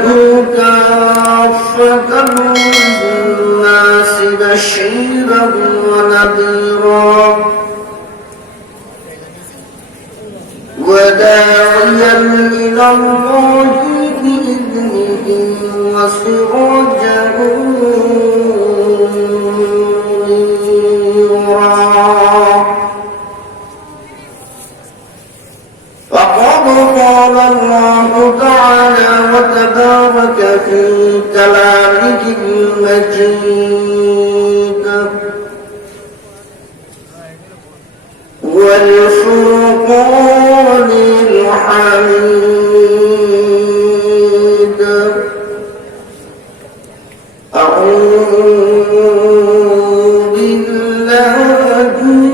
أرسلناه كافة للناس بشيرا ونذيرا وداعيا إلى الله بإذنه وسراجا منيرا فقد قال الله تعالى وتبارك في كلامه المجيد والفرقان الحميد أعوذ بالله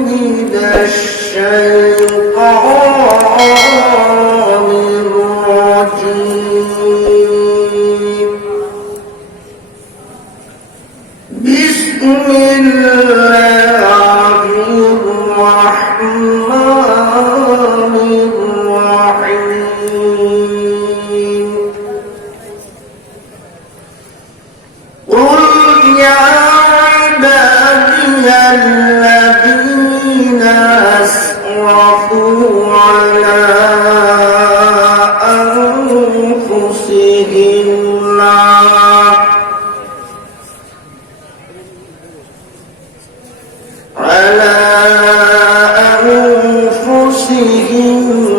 من الشيطان الرجيم بسم الله الرحمن الرحيم قل يا عبادي الذين أسرفوا على أنفسهم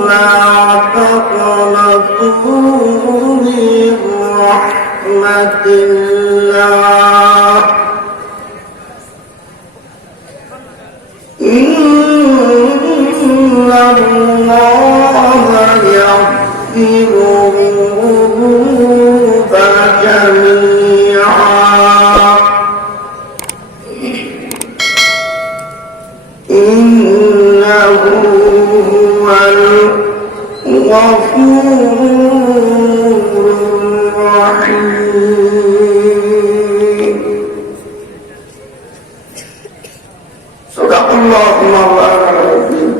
لا تقنطوا من رحمة الله إن الله يغفر الذنوب جميعا إنه هو الغفور الرحيم صدق الله مولانا العظيم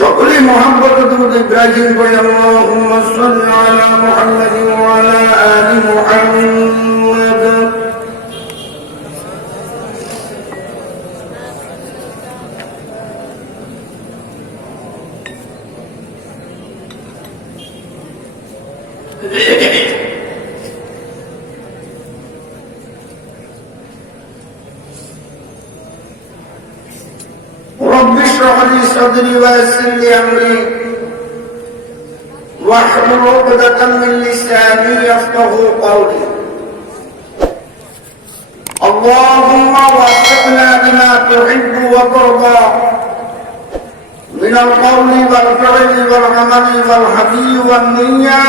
সকলে محبت درود ابراهيم بن اللهم صل على محمد وعلى آل محمد رب اشرح لي صدري ويسر لي امري واحلل عقدة من لساني يفقهوا قولي اللهم وفقنا لما تحب وترضى من القول والفعل والعمل والهدي والنية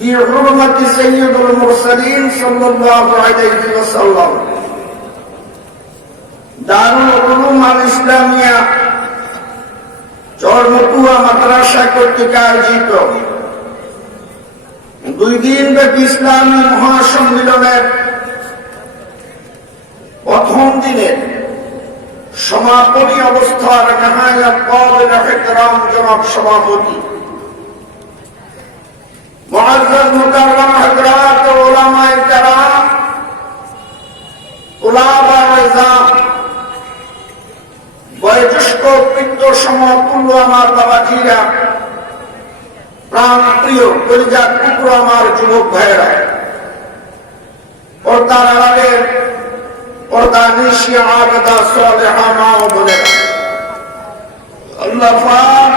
بحرمة سيد المرسلين صلى الله عليه وسلم দারুল উলুম আল ইসলামিয়া চরমতুয়া মাদ্রাসা কর্তৃক আয়োজিত 2 দিনব্যাপী ইসলামী মহাসম্মেলনের প্রথম দিনের সমাপনী অবস্থার নাহায়াত কাবিল ইহতিরাম জনাব সভাপতি মুআজ্জাজ মুকাররম হযরত উলামায়ে কেরাম তুলাবা নিজাম বয়োজ্যেষ্ঠ বৃদ্ধ সমতুল্য আমার বাবাজিরা প্রাণ প্রিয় কলিজার টুকরো আমার যুবক ভাইয়েরা পর্দার আড়ালের পর্দা নিশি আবেদা সালেহা মা ও বোনেরা আল্লাহ পাক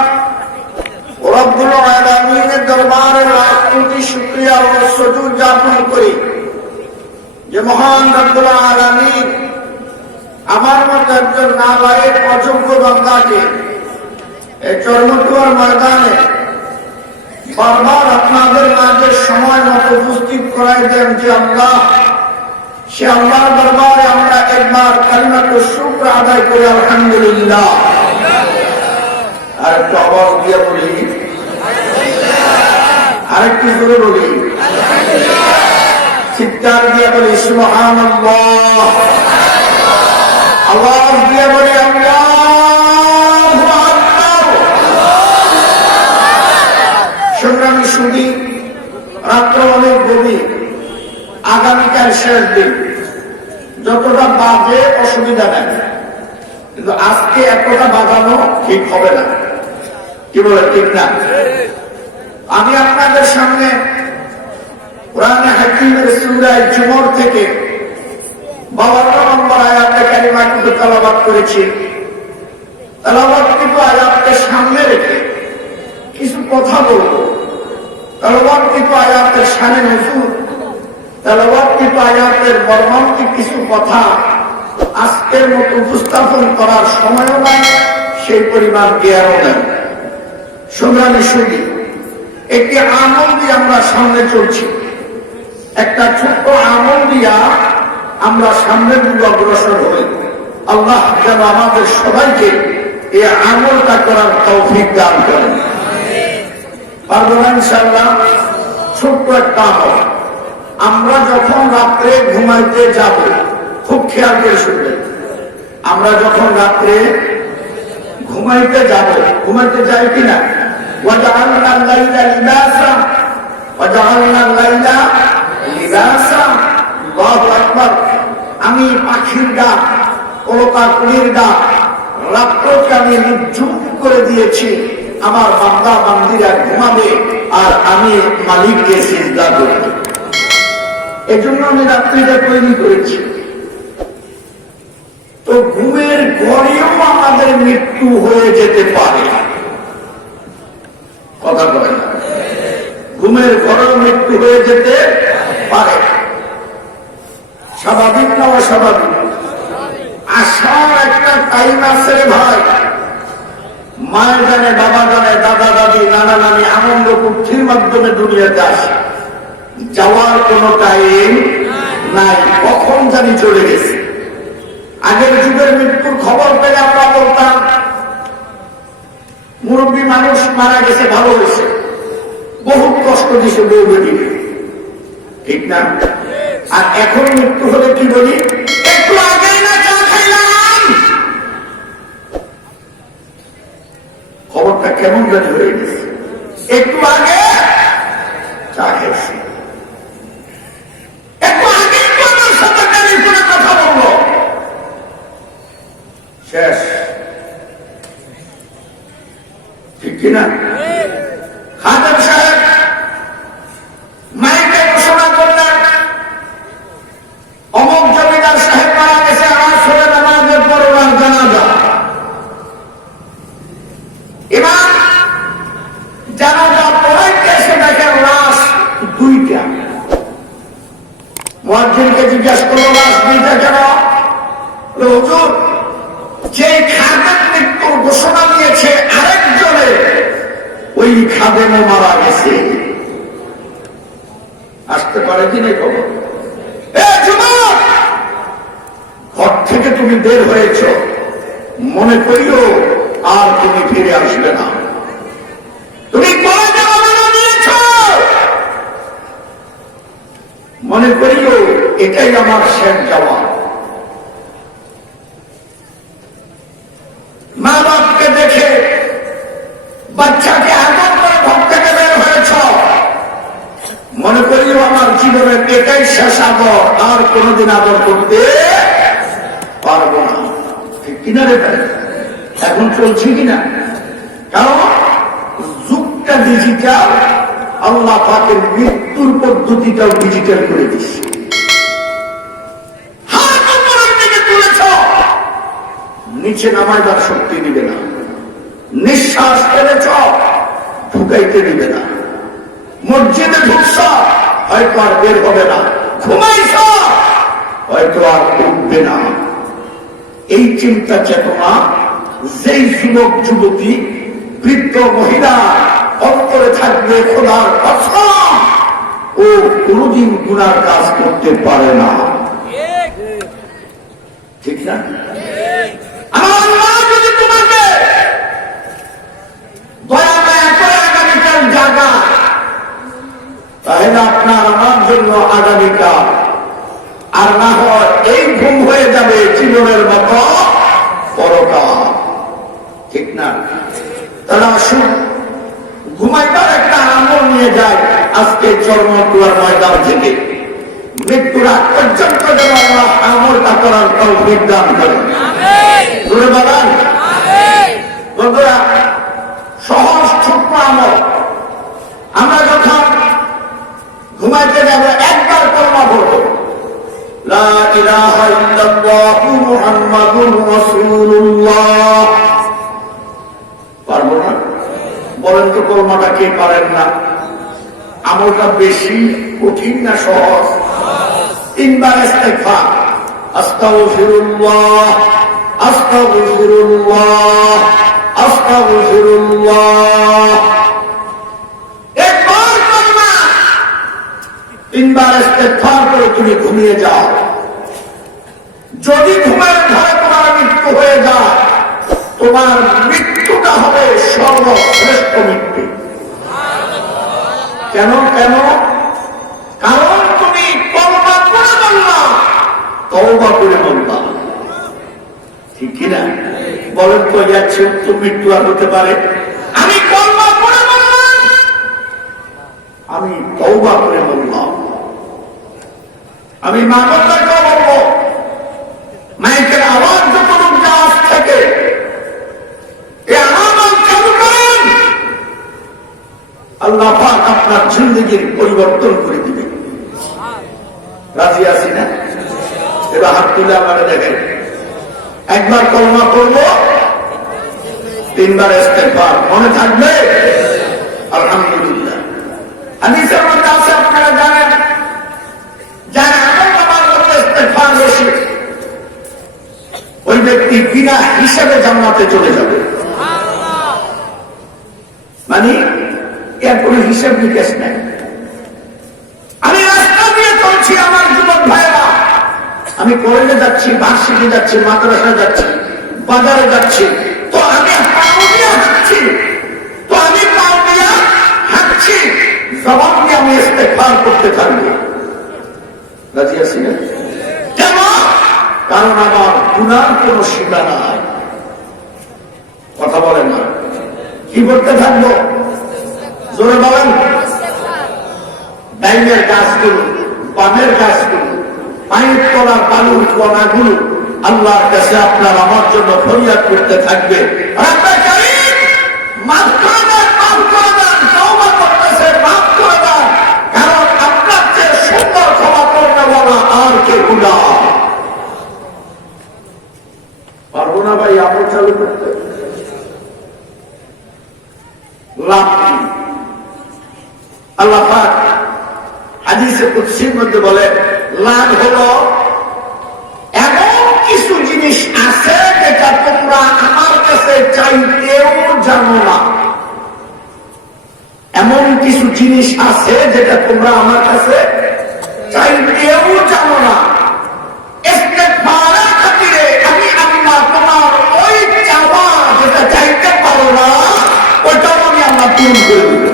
রব্বুল আলামিনের দরবারে লাখ কোটি শুকরিয়া ও সুজুদ জ্ঞাপন করি যে মহান রব্বুল আলামিন আমার মতো একজন নালায়েক অযোগ্য বান্দাকে এই চরমতুয়ার ময়দানে বারবার আপনাদের মাঝে সময় মতো উপস্থিত করাই দেন যে আল্লাহ সে আল্লাহর দরবারে আমরা একবার কালিমাতু শুকর আদায় করি আলহামদুলিল্লাহ। আর একটু আওয়াজ দিয়ে বলি, আরেকটু জোরে বলি, চিৎকার দিয়ে বলি সুবহানাল্লাহ। আওয়াজ দিয়ে বলি আল্লাহু আকবার। আজকাল শেষ দিন, যতটা বাজে অসুবিধা নেই, কিন্তু আজকে এতটা বাজানো ঠিক হবে না। কি বলে ঠিক না? আমি আপনাদের সামনে কোরআনে হাকিমের সূরা জুমর থেকে 52 নম্বর আয়াতে কালিমাটুকু তেলাওয়াত করেছি। তেলাওয়াতকৃত আয়াতকে সামনে রেখে কিছু কথা বলবো। তেলাওয়াতকৃত আয়াতের শানে নজুল, তেলাওয়াতকৃত আয়াতের মর্মান্তিক কিছু কথা আজকের মতো উপস্থাপন করার সময়ও নাই, সেই পরিমাণ জ্ঞানও নেই। সংগ্রামী সুধী, একটি আমল দিয়ে আমরা সামনে চলছি। একটা ছোট্ট আমল দিয়া আমরা সামনের দিকে অগ্রসর হই। আল্লাহ যেন আমাদের সবাইকে এই আমলটা করার তৌফিক দান করেন। পারবো না ইনশাআল্লাহ? ছোট্ট একটা আমল। আমরা যখন রাত্রে ঘুমাইতে যাব, খুব খেয়াল করে শুনবেন, আমরা যখন রাত্রে ঘুমাইতে যাব, ঘুমাইতে যাই কিনা, ওয়াজআলনা লাইলা লিবাসা, ওয়াজআলনা লাইলা লিবাসা। আল্লাহু আকবার। আমি পাখির ডাক, কলকাকলির ডাক, রাত্রকে আমি নির্জুম করে দিয়েছি। আমার বান্দা বান্দিরা ঘুমাবে আর আমি মালিককে সিজদা করব। এজন্য আমি রাত্রিটা তৈরি করেছি। তো ঘুমের ঘরেও আমাদের মৃত্যু হয়ে যেতে পারে। কথা বলে না? ঘুমের ঘরেও মৃত্যু হয়ে যেতে পারে। স্বাভাবিক না অস্বাভাবিক? আসার একটা টাইম আছে রে ভাই। মায়ের জানে, বাবা জানে, দাদা দাদি, নানা নানি আনন্দ ফুর্তির মাধ্যমে দুনিয়াতে আসে। যাওয়ার কোন টাইম নাই, কখন জানি চলে গেছে। আগের যুগের মৃত্যুর খবর পেলে আমরা বলতাম মুরব্বী মানুষ মারা গেছে, ভালো হয়েছে, বহুত কষ্ট দিছে বউ বেটিকে, ঠিক না? আর এখন মৃত্যু হলে কি বলি? একটু আগে না চা খাইলাম। খবরটা কেমন জানি হয়ে গেছে, একটু আগে চা খেয়েছি, একটু আগে আমার সাথে টেলিফোনে কথা বললো, শেষ। ঠিক কিনা? খাদেম সাহেব মাইকে ঘোষণা করলেন, অমুক জমিদার সাহেব মারা গেছে, আসরে নামাজের পর ওনার জানাজা। এবার জানাজা পড়াইতে এসে দেখেন লাশ দুইটা। মুয়াজ্জিনকে জিজ্ঞাসা করলো, লাশ দুইটা কেন? হুজুর, যে খাদেম মৃত্যুর ঘোষণা দিয়েছে আরেকজনের, ওই খাদেমও মারা গেছে। আসতে পারে কি নেই খবর? ঘর থেকে তুমি বের হয়েছ, মনে করিও আর তুমি ফিরে আসবে না। তুমি নিয়েছ, মনে করিও এটাই আমার শেষ যাওয়া। মা বাপকে দেখে, বাচ্চাকে আদর করে ঘর থেকে বের হয়েছ, মনে করিও আমার জীবনের এটাই শেষ আদর, আর কোনদিন আদর করতে পারবো না। ঠিক কিনা রে ভাই? এখন চলছে কিনা? কারণ যুগটা ডিজিটাল, আল্লাহ পাকের মৃত্যুর পদ্ধতিটাও ডিজিটাল করে দিচ্ছে। নিচে নামাইবার শক্তি দিবে না, নিঃশ্বাস ফেলেছ ঢুকাইতে দিবে না, মসজিদে ঢুকছ হয়তো আর বের হবে না, ঘুমাইছ হয়তো আর উঠবে না। এই চিন্তা চেতনা যেই যুবক যুবতী, বৃদ্ধ মহিলা অন্তরে থাকবে, খোদার কসম, ও কোনদিন গুনার কাজ করতে পারে না। ঠিক না? আমার যদি তোমাকে দয়া মায়া করে আগামীকাল জাগা, তাহলে আপনার আমার জন্য আগামীকাল, আর না হয় এই ঘুম হয়ে যাবে জীবনের মতো পরকাল। ঠিক না? তাহলে আসুন ঘুমাইবার একটা আমল নিয়ে যায় আজকে চরমতুয়ার ময়দান থেকে। মৃত্যুর আগ পর্যন্ত যেন আল্লাহ আমলটা করার তৌফিক দান করেন। জোরে বলেন বন্ধুরা, সহজ ছোট্ট আমল। আমরা যখন ঘুমাইতে যাব একবার কলমা পড়ব, লা ইলাহা ইল্লাল্লাহু মুহাম্মাদুর রাসূলুল্লাহ। পারবো না? বলেন তো কলমাটা কে পারেন না? আমলটা বেশি কঠিন না সহজ? তিনবার ইস্তেগফার, আস্তাগফিরুল্লাহ আস্তাগফিরুল্লাহ আস্তাগফিরুল্লাহ। একবার কলমা, তিনবার ইস্তেগফার করে তুমি ঘুমিয়ে যাও। যদি ঘুমের ঘরে তোমার মৃত্যু হয়ে যায়, তোমার মৃত্যুটা হবে সর্বশ্রেষ্ঠ মৃত্যু। কেন? কারণ তুমি কলমা করে বললা, তওবা করে বললা। ঠিক কিনা? বলেন তো, যাচ্ছে উত্তম মৃত্যু আর হতে পারে? আমি কলমা করে বললাম, আমি তওবা করে বললাম। আমি মা বাবাকে বলবো, মাইকের আওয়াজ যতটুকু গাছ থেকে আল্লাহ পাক আপনার জিন্দেগির পরিবর্তন করে দিবে। রাজি আছি না? এবার হাত তুলে আপনারা দেখেন, একবার কলমা করব, তিনবার ইস্তেগফার। মনে থাকবে? আলহামদুলিল্লাহ। হাদিসের মধ্যে আছে, আপনারা জানেন, যারা আমল নামার মধ্যে ইস্তেগফার বেশি, ওই ব্যক্তি বিনা হিসাবে জান্নাতে চলে যাবে। মানে এর কোন হিসাব নিকাশ নাই। আমি রাস্তা দিয়ে চলছি, আমার যুবক ভাইরা, আমি কলেজে যাচ্ছি, ভার্সিটি যাচ্ছি, মাদ্রাসা যাচ্ছি, বাজারে যাচ্ছি, তো আমি পাও দিয়ে হাঁটছি, জবান দিয়ে আমি ইস্তেগফার করতে থাকবো। রাজি আছি না? কেন? কারণ আমার গুনার কোন সীমা নাই। কথা বলে না? কি করতে থাকবো? জোরে বলেন। ডাইনের গাছগুলো, বামের গাছগুলো, পায়ের তলার বালুর কণাগুলো আল্লাহর কাছে আপনার আমার জন্য ফরিয়াদ করতে থাকবে, মাফ করে দেন, মাফ করে দেন, তওবা করতেছে, মাফ করে দেন। কারণ আপনার চেয়ে সুন্দর ক্ষমা করতে বলা আর কেউ না। পারবো না ভাই আমল চালু করতে? লাভ কি? আল্লাহ পাক হাদিসে কুদসির মধ্যে বলে, লাভ হলো এমন কিছু জিনিস আছে যেটা তোমরা আমার কাছে চাইতেও জানো না। এমন কিছু জিনিস আছে যেটা তোমরা আমার কাছে চাইতেও জানো না। ইস্তেগফারের খাতিরে আমি আল্লাহ তোমার ওই চাওয়া যেটা চাইতে পারো না, ওইটাও আমি আল্লাহ পূরণ করে দেব।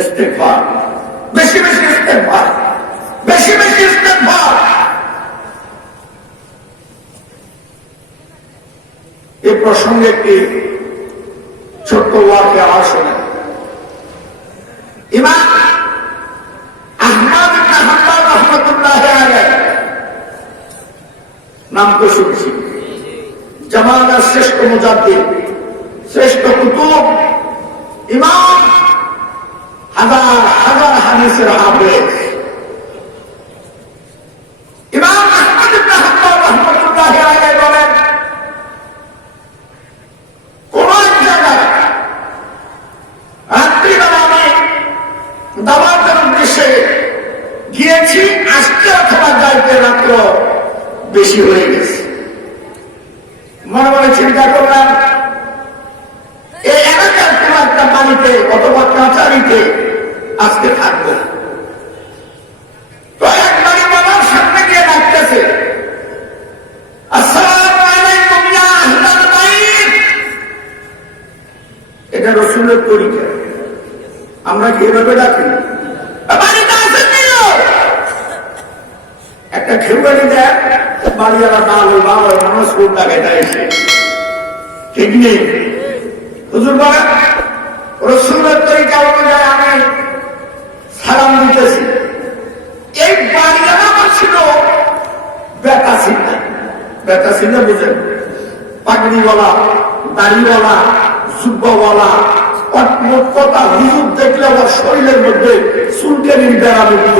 ইস্তেগফার, বেশি বেশি ইস্তেগফার, বেশি বেশি ইস্তেগফার। এই প্রসঙ্গে একটি ছোট্ট ওয়াকিয়া শোনেন। ইমাম আহমদ ইবনে হাম্বল রাহমাতুল্লাহ আলাইহি, নাম তো শুনছি, জামানার শ্রেষ্ঠ মুজাদ্দিদ, শ্রেষ্ঠ কুতুব, ইমাম, হাজার হাজার হাদিসের হাফেজ। ইমাম আহমদ ইবনে হাম্বল রাহমাতুল্লাহ আলাইহি বলেন, কোন এক জায়গায় রাত্রিবেলা আমি দাওয়াতের উদ্দেশ্যে গিয়েছি, আসতে অথবা যাইতে রাত্র বেশি হয়ে গেছে। মনে মনে চিন্তা করলাম, এই এলাকার কোন একটা বাড়িতে অথবা কাছারিতে আজকে থাকবো। তো এক বাড়ি বাবার সামনে গিয়ে ডাকতেছে, আসসালামু আলাইকুম ইয়া আহলাল বাইত। এটা রাসূলের তরিকা, আমরা কি এভাবে ডাকি? বাড়িতে আসেন নি? একটা খেউয়ারি দেয়, বাড়িওয়ালা ডাল ওই বাবা মানুষ কোন টাকাটা এসে, ঠিক নেই? হুজুর বলেন রাসূলের তরিকা অনুযায়ী আমি সালাম দিতেছি, বাড়িওয়ালা আমার ছিল বেটা চিন্তা, বেটা চিন্তা বুঝেন, পাগড়িওয়ালা, দাড়িওয়ালা, জুব্বাওয়ালা, কথা হুজুর দেখলে আমার শরীরের মধ্যে চুলকানির বেড়া মুক্ত।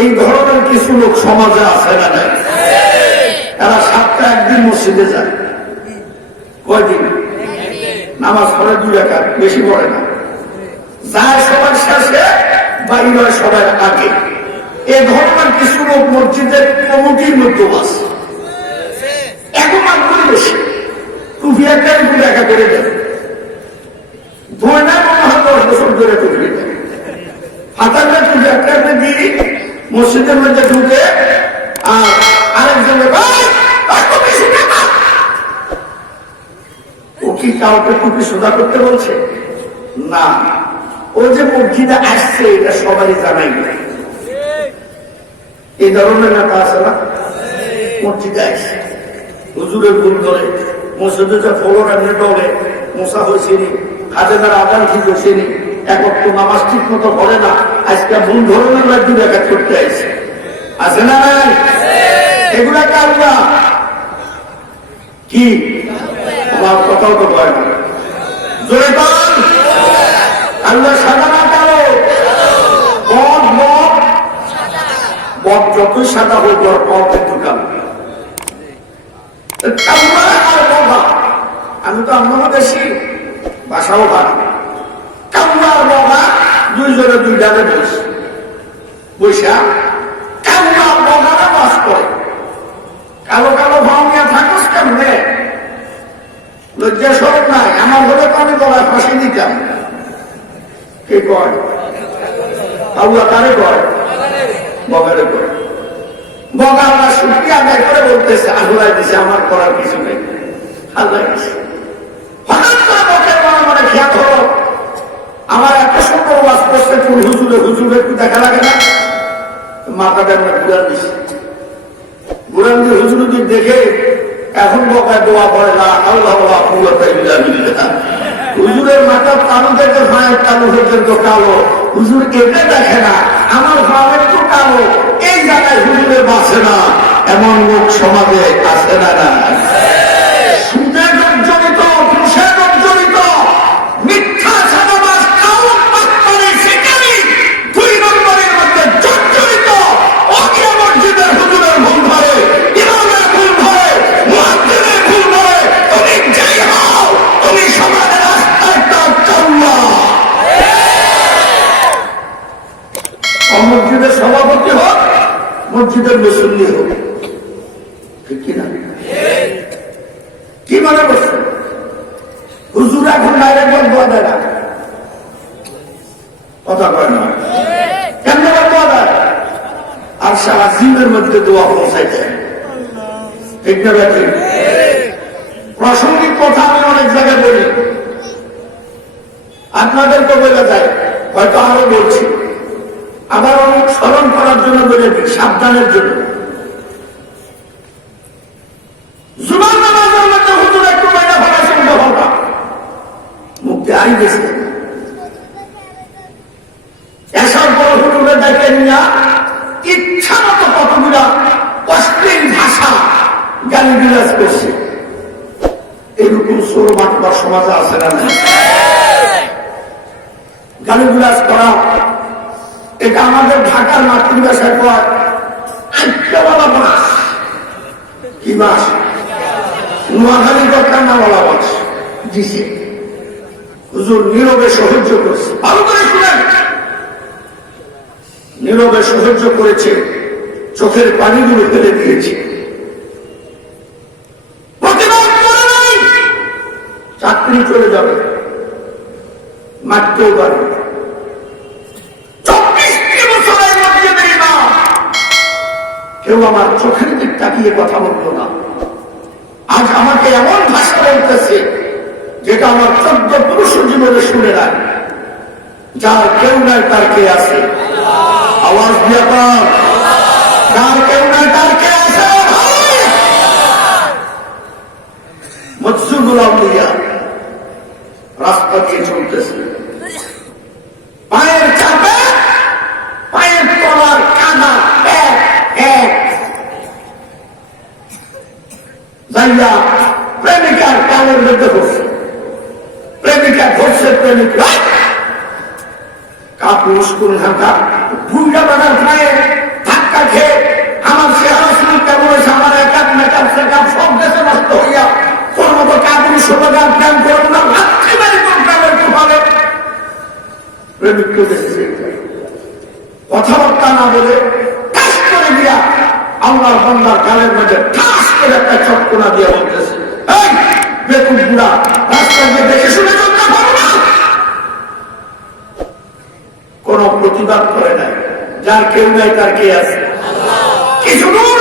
এই ধরনের কিছু লোক সমাজে আছে না নাই? এরা সপ্তাহে একদিন মসজিদে যায়, কয়দিন নামাজ পড়ে 2 রাকাত, বেশি পড়ে না, যায় সবার শেষে বাইরে সবার আগে। এ ধরনের কিছু লোক মসজিদের কমিটির মধ্যে আছে, এখন আগ্রহী বেশি, টুপি একটা দেখা করে দেয়, ধরে মনে হয় 10 বছর ধরে টুপি দেয়, হাতাটা টুপি একটা দিয়ে মসজিদের মধ্যে ঢুকে আর আরেকজনের ও কি কাউকে টুপি সোজা করতে বলছে না, ও যে মসজিদে আসছে এটা সবাই জানাই না। এই ধরনের নেতা আছে না, মসজিদে আসছে হুজুরের ভুল ধরে মসজিদে যে ফলোর এমনি ডলে মশা হয়েছে নি, হাজার আদান ঠিক হয়েছে নি, একত্র নামাজ ঠিক মতো পড়ে না, আজকে ভুল ধরনের রাজ্য দেখা করতে আসছে, আছে না নাই? এগুলা কারবা কি আমার কথাও তো বয় না, জোরে পান আল্লাহ সাদা না কালো, বদ বদ বদ যতই সাদা হোক বদ কিন্তু কালো। আমি তো আমরা দেশি বাসাও ভালো, কামড়ার বাবা দুইজনে 2 ডালে বৈশা কামড়ার বাবারা বাস করে। কালো কালো ভাও নিয়ে থাকস কেমনে, লজ্জা সরব নাই? আমার হলে তো আমি গলায় ফাঁসি দিতাম। কে কয়? আল্লাহ কারে কয়? বগারে কয়। বগা আমরা শুক্রিয়া আদায় করে বলতেছে আল্লাহ দিছে, আমার করার কিছু নেই, আল্লাহ দিছে। হঠাৎ করে বকের মনে খেয়াল হলো আমার এত সুন্দর ওয়াজ করছে, কোন হুজুরে হুজুরে একটু দেখা লাগে না, মাথাটা আমরা ঘুরান দিছি, ঘুরান দিয়ে হুজুরুদ্দিন দেখে এখন বকায় দোয়া পড়ে না, আল্লাহ হুজুরের মাথার তালু থেকে ভাইয়ের তালু পর্যন্ত কালো, হুজুর এটা দেখে না আমার ভাবের তো কালো, এই জায়গায় হুজুরে বাঁচে না। এমন লোক সমাজে আছে না? না, সুদে জড়িত, ঘুষে জড়িত, মিথ্যা সাদাবাস, কাউন পাত্তানি শিকারি, 2 নম্বরের মধ্যে জড়িত। ওকে মসজিদের হুজুরের ভুল ধরে, ইমামের ভুল ধরে, মুয়াজ্জিনের ভুল ধরে, তুমি যাই হও, তুমি সমাজের রাস্তায় কাউয়া। মসজিদের সভাপতি হোক, মসজিদের মুসল্লি হোক, ঠিক কিনা? কি মনে করছে হুজুর এখন ডাইরেক্ট বদয়া দেয় না, কথা কয় না, কেন বদয়া দেয়? আর সারা জীবের মধ্যে দোয়া পৌঁছাই দেয়, ঠিক না? ঠিক। প্রাসঙ্গিক কথা আমি অনেক জায়গায় বলি, আপনাদেরকে বলে যায়, হয়তো আরো বলছি, আবার অনেক স্মরণ করার জন্য বলে দিই, সাবধানের জন্য। জুমার নামাজের মধ্যে হুজুর একটু বাইরে ফেলা সম্ভব হবে, মুক্তি আই গেছে, এসব বড় হুজুরে দেখে নিয়ে ইচ্ছা মতো কতগুলা অশ্লীল ভাষা গালি বিলাস করছে। এরকম সোর মাতবার সমাজে আছে না? গালি বিলাস করা এটা আমাদের ঢাকার মাতৃভাষায় কয় আজ্ঞাওয়ালা বাস। কি বাস? নোয়াখালী কান্নাওয়ালা বাস দিছে। হুজুর নীরবে সাহায্য করছে, ভালো করে শুনেন, নীরবে সাহায্য করেছে, চোখের পানিগুলো ফেলে দিয়েছে, প্রতিবাদ করে নাই, চাকরি চলে যাবে, মারতেও পারবে। 24 বছরের মধ্যে দেরি না, কেউ আমার চোখের দিক তাকিয়ে কথা বলল না। আজ আমাকে এমন ভাষা বলতেছে যেটা আমার 14 পুরুষ জীবনে শুনে নাই। যার কেউ নাই তার কে আছে? আওয়াজ দিয়ে পান, যার কেউ নাই তার কে আছে? মজসুদুল আউলিয়া রাস্তা দিয়ে চলতেছে, পায়ের চাপে পায়ের তলার কাদা এক খাইয়া প্রেমিকার কানের মধ্যে ধরছে, প্রেমিকা ধরছে, প্রেমিকা কাপুরুষ কোন ঢাকা বুড়া বাজার খায় ধাক্কা খেয়ে আমার চেহারা শুরু কেমন হয়েছে, আমার একাপ মেকআপ সেকআপ সব দেশে নষ্ট হইয়া তোর মতো কাপুরুষ বাজার প্রেম করবো না, ভাতৃ বাড়ি তোর প্রেমের প্রভাবে প্রেমিককে দেখেছে কথাবার্তা না বলে ঠাস করে দিয়া আল্লাহর বান্দার কানের মধ্যে ঠাস করে একটা চটকনা দিয়া বলতেছে, এই বেকুব বুড়া রাস্তা দিয়ে দেখে শুনে চলতে পারো না। কোন প্রতিবাদ করে নাই, যার কেউ নাই তার কে আছে? কিছু দূর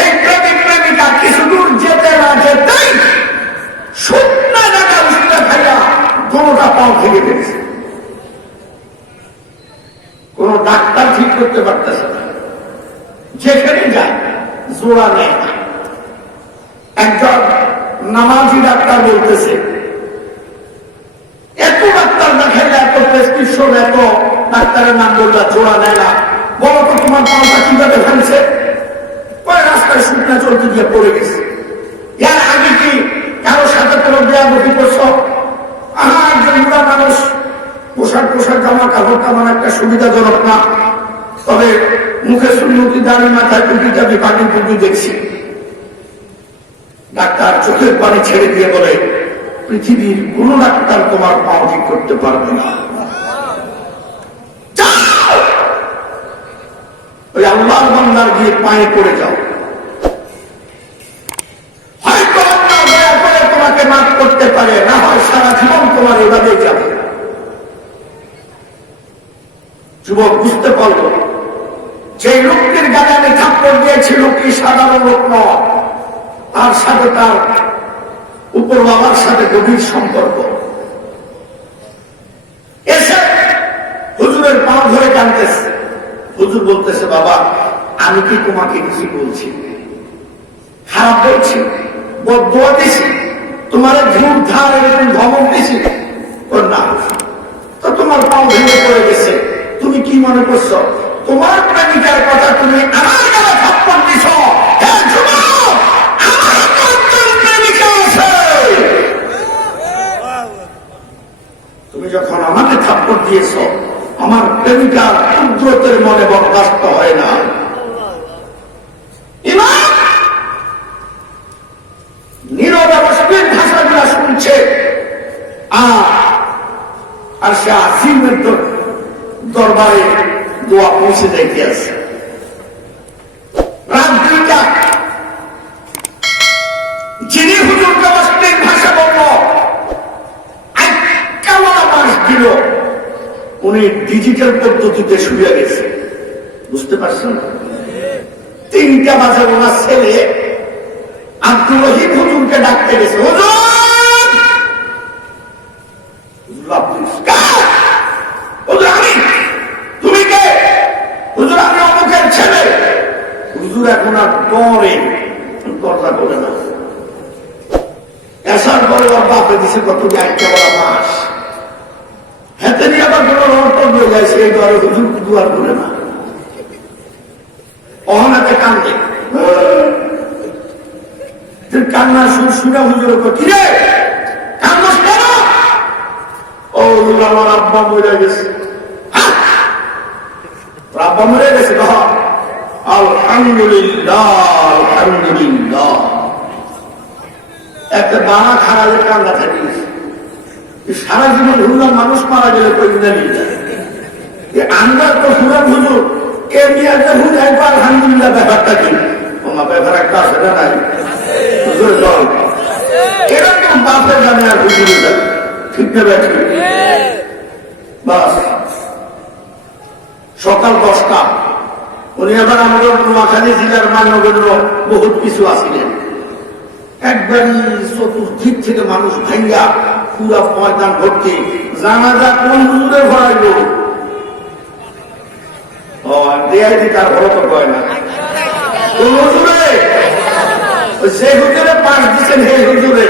এই প্রেমিক প্রেমিকা কিছু দূর যেতে না যেতেই শুকনা জায়গা উঠতে খাইয়া দোনোটা পাও ভেঙে গেছে। কোন ডাক্তার ঠিক করতে পারতেছে না, যেখানে যায় জোড়া নেয় না। একজন নামাজি ডাক্তার বলতেছে, এত ডাক্তার দেখাইলে, এত প্রেসক্রিপশন, এত ডাক্তারের নাম বললা জোড়া নেয় না, বলো তো তোমার পাওয়া কিভাবে ভাঙছে? রাস্তায় শুকনা চলতে গিয়ে পড়ে গেছে। এর আগে কি কারো সাথে কোনো বেয়াদবি করছো? একজন বুড়া মানুষ, পোশাক জামা কাপড় তেমন একটা সুবিধাজনক না, তবে মুখে সুন্নতি দাঁড়িয়ে মাথায় টুপি টাপি পানি টুপি দেখছি। ডাক্তার চোখের পানি ছেড়ে দিয়ে বলে, পৃথিবীর কোন ডাক্তার তোমার পাও ঠিক করতে পারবে না, ওই আল্লাহর বান্দার গিয়ে পায়ে পড়ে যাও, হয়তো আল্লাহ দয়া করে তোমাকে মাফ করতে পারে, না হয় সারা জীবন তোমার এভাবেই যাবে। যুবক বুঝতে পারল যে লোকটির গায়ে আমি থাপ্পড় দিয়েছি, লোকটি সাধারণ লোক নয়, তার সাথে তার উপর বাবার সাথে গভীর সম্পর্ক। এসে হুজুরের পা ধরে কাঁদতেছে, হুজুর বলতেছে, বাবা আমি কি তোমাকে কিছু বলছি, খারাপ বলছি, বদদোয়া দিছি, তোমার ধূর ধার এরকম ধমক দিছি? না, তো তোমার পা ভেঙে পড়ে গেছে, তুমি কি মনে করছো তোমার প্রেমিকার কথা তুমি আমার গায়ে থাপ্পড় দিছ? তুমি যখন আমাকে থাপ্পড় দিয়েছ, আমার প্রেমিকার উদ্রতের মনে বরদাস্ত হয় না। নীরবে অশ্লীল ভাষাগুলা শুনছে, আর সে আসিমের দরবারে দোয়া পৌঁছে দেখতে আছে। রাত 2টা, যিনি হুজুরকে অশ্লীল ভাষা বলল, মাস দিল, উনি ডিজিটাল পদ্ধতিতে শুয়ে গেছে। বুঝতে পারছেন? 3টা বাজে ওনার ছেলে আব্দুল রহিম হুজুরকে ডাকতে গেছে, হুজুর আমি, তুমি কে? হুজুর আমি অমুকের ছেলে। হুজুর এখন আর ডরে কথা বলে না। এসার পরে ওর বাপে দিছে কত 1টা বড় মাস, হাতে নিয়ে আবার কোনো রটন হয়ে যায়, সেই দরে হুজুর দুয়ার করে না, অহনাতে কান্দে। কান্না শুনে হুজুর কিরে কান্দস কেন? ও হুজুর আমার আব্বা মরে গেছে। আব্বা মরে গেছে? আলহামদুলিল্লাহ আলহামদুলিল্লাহ। একটা বানা খারাপের কান্না থাকে, সারা জীবন হুজুর মানুষ মারা গেলে কইনা নিয়ে যায়। আমরা তো হুজুর হুজুর কে নিয়ে হুজুর একবার আলহামদুলিল্লাহ ব্যাপারটা কি আমার ব্যাপার একটা আছে না নাই? হুজুর দল এরকম বাপের জানে আর হুজুরে যাবে, ঠিক না ব্যাপার? বাস সকাল 10টা, উনি আবার আমাদের নোয়াখালী জেলার মান্যগণ্য বহুত কিছু আসিলেন। একবারই চতুর্দিক থেকে মানুষ ভাঙ্গা পুরা ময়দান ভর্তি। জানাজা কোন হুজুরে ভরাইল? দেয়াই তার বড় তো কয় না, কোন হুজুরে? যে হুজুরে পাশ দিচ্ছেন সেই হুজুরে।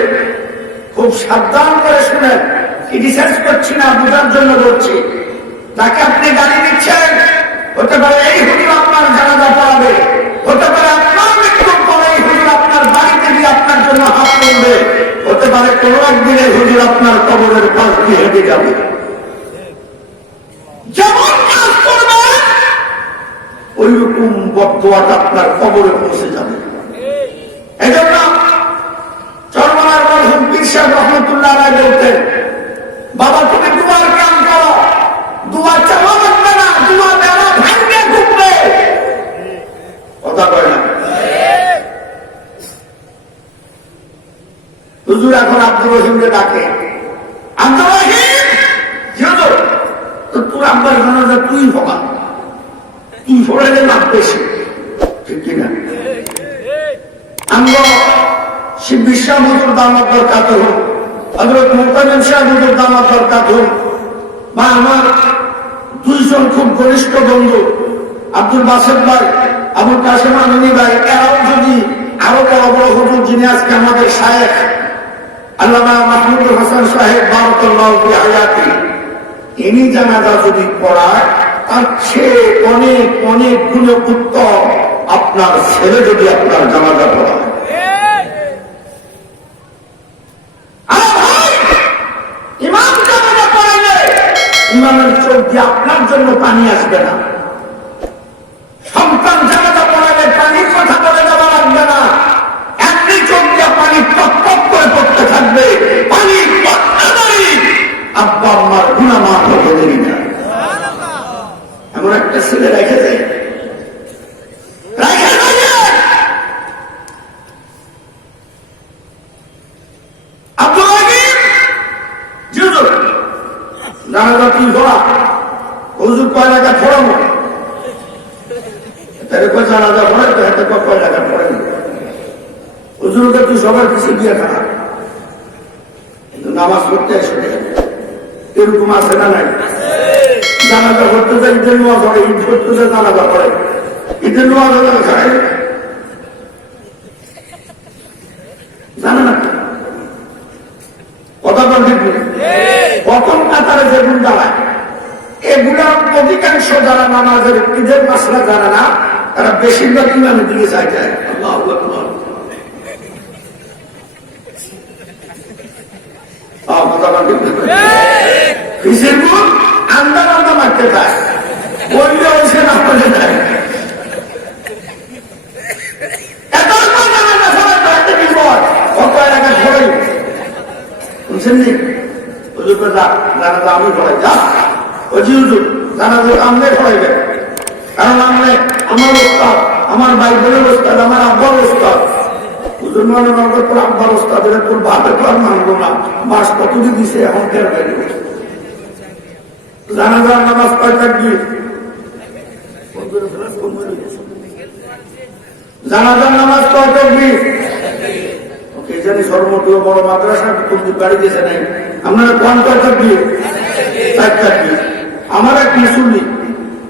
খুব সাবধান করে শুনেন, রিসার্চ করছি না, বোঝার জন্য বলছি। তাকে আপনি গাড়ি দিচ্ছেন, হতে পারে এই হুজুর আপনার জানাজা পড়াবে, হতে পারে আপনার মৃত্যুর পরে এই হুজুর আপনার বাড়িতে গিয়ে করবে, হতে পারে কোন একদিনে হুজুর আপনার কবরের পাশ দিয়ে হেঁটে যাবে। যেমন কাজ করবে ওই রকম বদদোয়াটা আপনার কবরে পৌঁছে যাবে। এই জন্য চরমনার মরহুম পীর সাহেব রহমতুল্লাহ আলাইহি বলতেন, বাবা তুমি দুয়ার কাম করো, দুয়া চালা লাগবে না, দুয়া দেওয়া ভাঙবে ঘুরবে। কথা কয় না? হুজুর এখন আব্দুর রহিমকে ডাকে, আব্দুর রহিম তো তোর আব্বার জানাজা তুই হবা, তুই সরাইলে লাভ বেশি, ঠিক কিনা? আমরা শিববির শাহ হুজুর দামাত বরকাত হোক, হযরত মুহতামিম শাহ হুজুর দামাত বরকাত হোক, বা আমার দুইজন খুব ঘনিষ্ঠ বন্ধু আব্দুল বাসেদ ভাই, আবুল কাসেম আমিনী ভাই, এরাও যদি আরো বড় বড় হুজুর যিনি আজকে আমাদের শায়েখ আল্লামা মাহমুদুল হাসান সাহেব বারাকাল্লাহু ফি হায়াতি, ইনি জানাজা যদি পড়ায় তার চেয়ে অনেক অনেক গুণে উত্তম আপনার ছেলে যদি আপনার জানাজা পড়ায়। ইমাম জানাজা পড়াইলে ইমামের চোখ দিয়ে আপনার জন্য পানি আসবে না। সন্তান জানাজা পড়াইলে পানির কথা বলে যাওয়া লাগবে না, এমনি চোখ দিয়ে পানি টপ টপ করে পড়তে থাকবে। পানি আব্বা আম্মার গুনাহ মাফ হতে দেরি না। এমন একটা ছেলে রেখে দেয়, আব্দুল রহিম জানাজা কি হওয়া হুজুর কয় টাকা ছড়ানো, জানাজা পড়ে তো হাতে কয় টাকা পড়েন হুজুরকে তুই সবার কিছু দিয়ে খারাপ, কিন্তু নামাজ পড়তে এসে এরকম আছে না নাই? জানাজা করতে যায়, ঈদের নামাজ পড়ে, ঈদ করতে যায় জানাজা পড়ে, ঈদের নামাজ খায় জানে না। কথা বলতে প্রথম কাতারে যেগুলো দাঁড়ায় এগুলোর অধিকাংশ যারা নামাজের ঈদের মাসলা জানে না, তারা বেশিরভাগ ইমামের দিকে চাই যায়। আল্লাহু আকবার। কথা বলতে কিসের গুণ আন্দা আন্দা মারতে চায়, বললে হয়েছে না বলে যায়। আমি পড়াই যা ওজি হুজুর জানাজা আমলে পড়াইবেন, কারণ আমলে আমার ওস্তাদ, আমার বাইবেলের ওস্তাদ, আমার আব্বার ওস্তাদ। হুজুর মানে নগর তোর আব্বার ওস্তাদ, এটা তোর বাপে তো আর মানবো না, মাস কতদিন দিছে এখন কেন বেরো। জানাজার নামাজ কয়টা কি? জানাজার নামাজ কয়টা কি? জানি সর্বপ্রিয় বড় মাদ্রাসা বাড়ি দিয়েছে নাই, আপনারা কোন কয়টা কি? চারটা কি? আমার এক মুসল্লি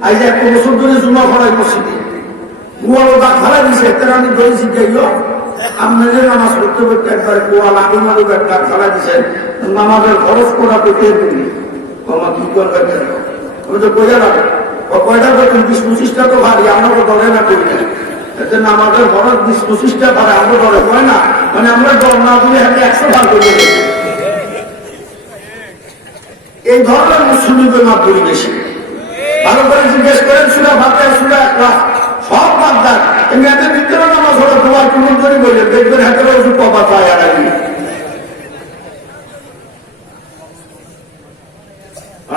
আজ 1 বছর ধরে জুমা পড়াই মসজিদে, গোয়াল দা খালা দিছে, তারা আমি ধরেছি যাইও আপনাদের নামাজ পড়তে পড়তে একবার গোয়াল আগুন আলুক একটা খালা দিচ্ছেন, নামাজের খরচ করা পেতে দিবি আমার কি করবে, আমি তো বোঝা না কয়টা করবেন 20-25টা তো ভারী, আমরা তো দলে না করি না, আমাদের খরচ 20-25টা ভাড়া আমরা দলে হয় না, মানে আমরা দল না দিলে হাতে 100 ভাগ করে দেবো। এই ধরনের মুসলিমদের মাধ্যমে বেশি ভালো করে জিজ্ঞেস করেন, সুরা ভাতে সুরা সব বাগদার এদের ভিতরে নামাজ হলো তোমার কোন করে বলে দেখবেন হাতে রয়েছে কবা চায় আর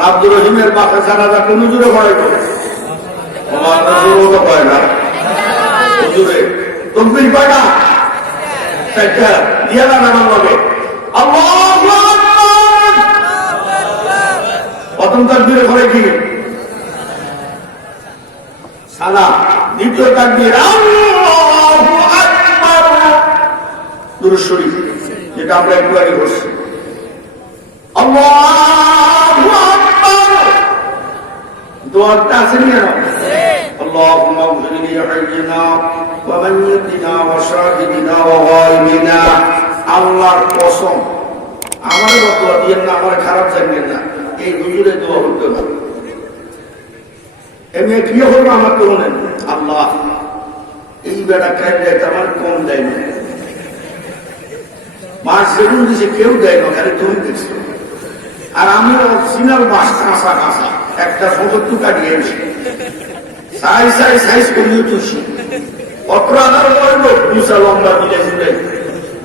আব্দুর রহিমের বাপে জানাজা কোন জুড়ে ভয় করে হয় না, হুজুরে তকবীর কয় না, চারটা দিয়া না নামাজ হবে। আল্লাহু আকবার, প্রথম তাকবীরে পড়ে কি সালাম, দ্বিতীয় তাকবীর আল্লাহু আকবার দুরূদ শরীফ, যেটা আমরা একটু আগে করছি। আল্লাহু আকবার দোয়াটা আছে না, اللهم اغفر لحينا وميتنا وشاهدنا وغائبنا। আল্লাহর কসম আমার দোয়া দিয়েন না, আমার খারাপ জানবেন না, এই হুজুরের দোয়া হতো না, এমনি কি হলো আমার তো মনে আল্লাহ এই বেড়া খাইলে আমার কম দেয় না, বাঁশ যেগুলো দিছে কেউ দেয় না, খালি তুমি দেখছো। আর আমি অরিজিনাল বাঁশ কাঁচা কাঁচা একটা সতর্ক কাটিয়ে এসে সাইজ করিয়ে তুলছি। অত্র আধার করবো দুসা লম্বা দিলে জুড়ে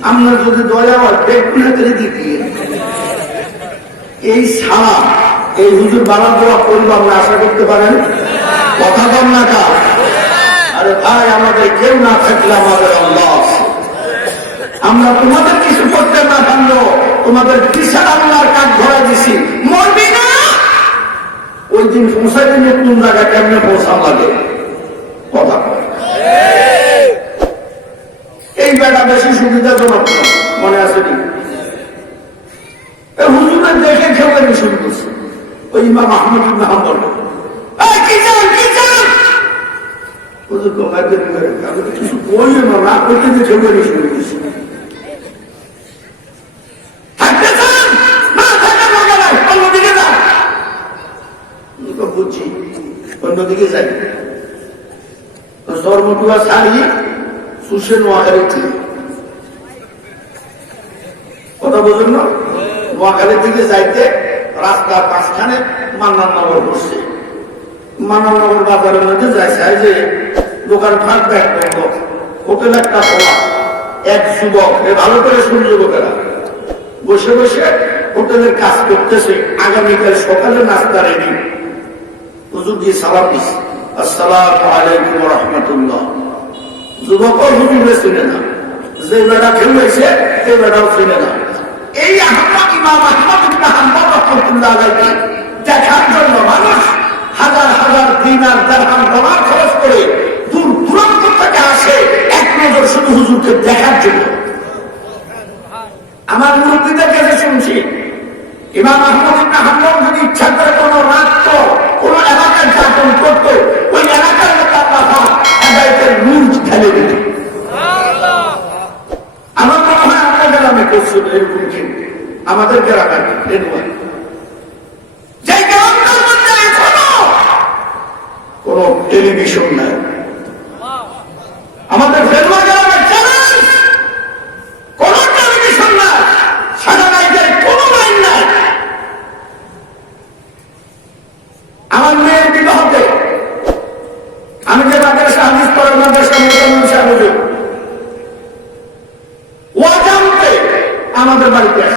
আমরা যদি দয়া হয় বেগুনে করে দিয়ে এই ছাড়া এই হুজুর বালা দোয়া করবো আমরা আশা করতে পারেন? কথা বল না কা? আরে ভাই, আমাদের কেউ না থাকলে আমাদের আল্লাহ আছে। আমরা তোমাদের কিছু করতে না পারলো তোমাদের বিশাল আল্লাহর কাজ ধরা দিছি, মরবি না। ওই দিন পৌঁছাই দিন কোন জায়গায় কেমনে পৌঁছা লাগে কথা বল। এই বেটা বেশি সুবিধাজনক মনে আছে নি? হুজুরের দেখে খেয়ে শুরু করছে ওই ইমাম আহমদ ইবনে হাম্বল, কিছু বললো না, না করতে যে খেয়ে শুরু করছে। বুঝছি অন্যদিকে যাই চর্মটুয়া ছাড়িয়ে সুসে নোয়াখালী কথা বলুন না। নোয়াখালীর দিকে যাইতে রাস্তার মাঝখানে মান্নাননগর বসছে। মান্নাননগর বাজারের মধ্যে যাইছে যে দোকান ফাঁক ব্যাগ বন্ধ, হোটেল একটা খোলা। এক যুবক, ভালো করে শুন যুবকেরা, বসে বসে হোটেলের কাজ করতেছে। আগামীকাল সকালে নাস্তা রেডি। হুজুর দিয়ে সালাম দিস, আসসালামু আলাইকুম ওয়া রাহমাতুল্লাহ। যুবক হুজুরে চিনে না, যে বেটা খেলেছে সেই বেটাও চিনে না। এই আহমদ ইমাম আহমদ ইবনে হাম্বল রাহমাতুল্লাহ আলাইহি দেখার জন্য মানুষ হাজার হাজার দিনার দিরহাম ডলার খরচ করে দূর দূরান্ত থেকে আসে এক নজর শুধু হুজুরকে দেখার জন্য। আমার মুরব্বীদের কাছে শুনছি, ইমাম আহমদ ইবনে হাম্বল যদি ইচ্ছা করে কোনো রাত কোন এলাকায় যাপন করতো, ওই এলাকার মতো আল্লাহ হেদায়েতের নূর ঢেলে দিত। আমার মনে হয় আমরা গ্রামে করছিল এরকম, কিন্তু আমাদের গ্রামে যে গ্রামটার মধ্যে এখনো কোন টেলিভিশন নাই,